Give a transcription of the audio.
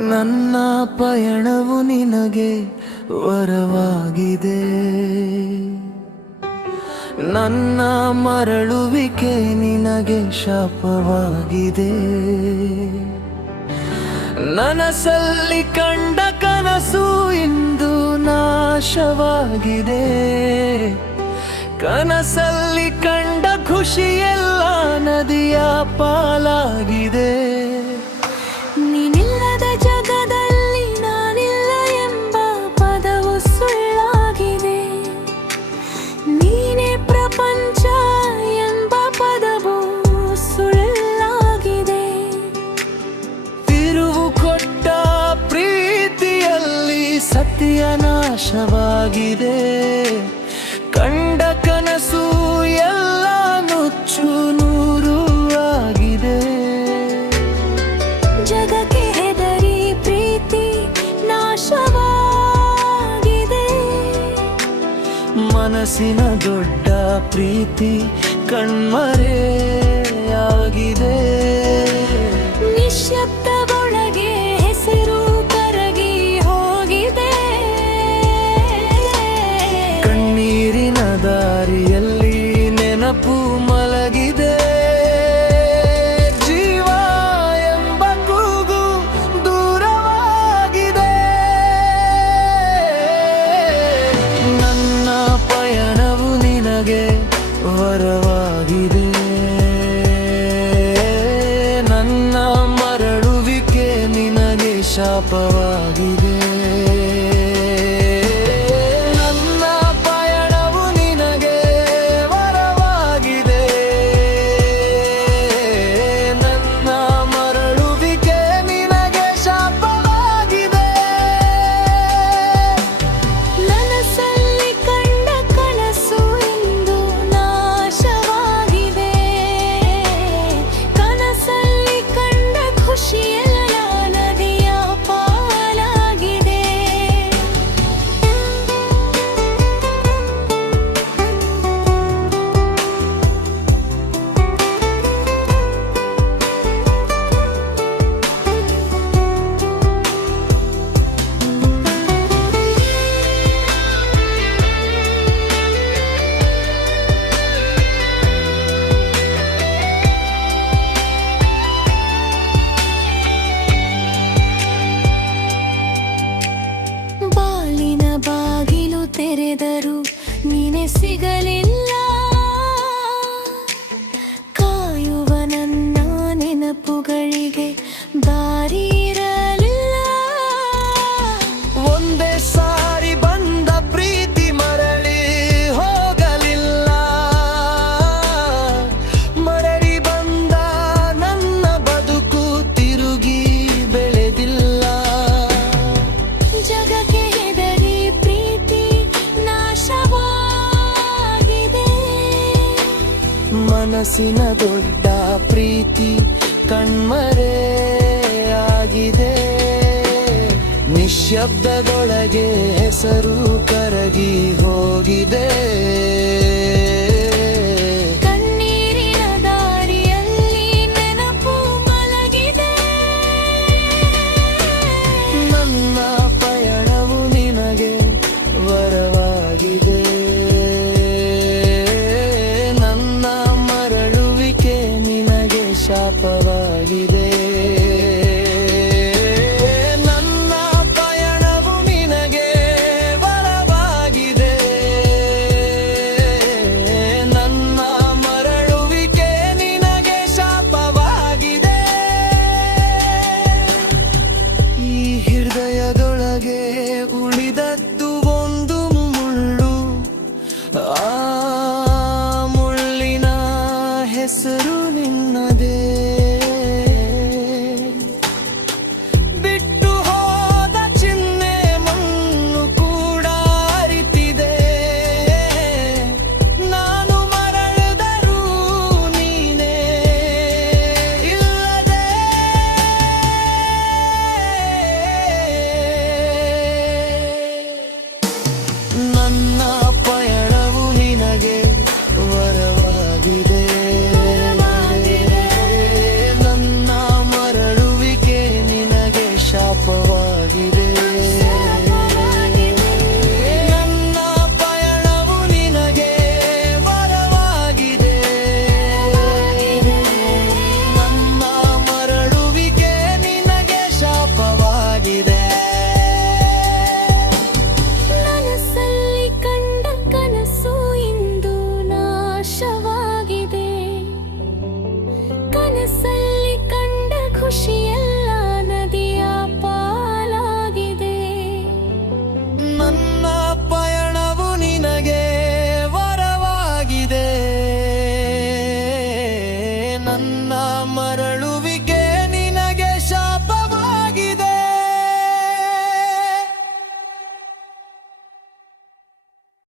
ನನ್ನ ಪಯಣವು ನಿನಗೆ ವರವಾಗಿದೆ, ನನ್ನ ಮರಳುವಿಕೆ ನಿನಗೆ ಶಾಪವಾಗಿದೆ. ನನಸಲ್ಲಿ ಕಂಡ ಕನಸು ಇಂದು ನಾಶವಾಗಿದೆ, ಕನಸಲ್ಲಿ ಕಂಡ ಖುಷಿಯೆಲ್ಲ ನದಿಯ ಪಾಲಾಗಿದೆ. ನೀನಿಲ್ಲದ ಜಗದಲ್ಲಿ ನಾನಿಲ್ಲ ಎಂಬ ಪದವು ಸುಳ್ಳಾಗಿದೆ, ನೀನೇ ಪ್ರಪಂಚ ಎಂಬ ಪದವು ಸುಳ್ಳಾಗಿದೆ. ತಿರುವು ಕೊಟ್ಟ ಪ್ರೀತಿಯಲ್ಲಿ ಸತ್ಯ ನಾಶವಾಗಿದೆ, ಕಂಡ ಕನಸು ಎಲ್ಲ ನುಚ್ಚು ನೂರು ಆಗಿದೆ. ಜಗಕ್ಕೆ ಹೆದರಿ ಪ್ರೀತಿ ನಾಶವಾಗಿದೆ, ಮನಸ್ಸಿನ ದೊಡ್ಡ ಪ್ರೀತಿ ಕಣ್ಮರೆಯಾಗಿದೆ. ನಿಶ್ಶಬ್ದದೊಳಗೆ ಹೆಸರು ಕರಗಿ ಹೋಗಿದೆ, ಕಣ್ಣೀರಿನ ದಾರಿಯಲ್ಲಿ ನೆನಪು ಮಲಗಿದೆ. ಜೀವ ಎಂಬ ಕೂಗು ದೂರವಾಗಿದೆ, ನನ್ನ ಪಯಣವು ನಿನಗೆ ವರವಾಗಿದೆ, ನನ್ನ ಮರಳುವಿಕೆ ನಿನಗೆ ಶಾಪವಾಗಿದೆ. ನನ್ನ ಪಯಣವು ನಿನಗೆ ವರವಾಗಿದೆ, ನನ್ನ ಮರಳುವಿಕೆ ನಿನಗೆ ಶಾಪವಾಗಿದೆ. ನನಸಲ್ಲಿ ಕಂಡ ಕನಸು ಇಂದು ನಾಶವಾಗಿದೆ, ಕನಸಲ್ಲಿ ಕಂಡ ಖುಷಿಯೆಲ್ಲ ನದಿಯ ಪಾಲಾಗಿದೆ. ಬಾಳಿನ ಬಾಗಿಲು ತೆರೆದರು ನೀನೆ ಸಿಗಲಿಲ್ಲ, ಕಾಯುವ ನನ್ನ ನೆನಪುಗಳಿಗೆ ದಾರಿ ಇರಲಿಲ್ಲ. ಒಂದೇ ಸಾರಿ ಬಂದ ಪ್ರೀತಿ ಮರಳಿ ಹೋಗಲಿಲ್ಲ, ಮರಳಿ ಬಂದ ನನ್ನ ಬದುಕು ತಿರುಗಿ ಬೆಳೆದಿಲ್ಲ. ಜಗಕ್ಕೆ ಹೆದರಿ ಪ್ರೀತಿ ನಾಶವಾಗಿದೆ, ಮನಸ್ಸಿನ ದೊಡ್ಡ ಪ್ರೀತಿ ಕಣ್ಮರೆಯಾಗಿದೆ. ನಿಶ್ಶಬ್ದದೊಳಗೆ ಹೆಸರು ಕರಗಿ ಹೋಗಿದೆ, ಕಣ್ಣೀರಿನ ದಾರಿಯಲ್ಲಿ ನೆನಪು ಮಲಗಿದೆ. ನನ್ನ ಪಯಣವು ನಿನಗೆ ವರವಾಗಿದೆ, ನನ್ನ ಮರಳುವಿಕೆ ನಿನಗೆ ಶಾಪವಾಗಿದೆ. ನನ್ನ ಪಯಣವು ನಿನಗೆ ವರವಾಗಿದೆ, ಶಾಪವಾಗಿದೆ.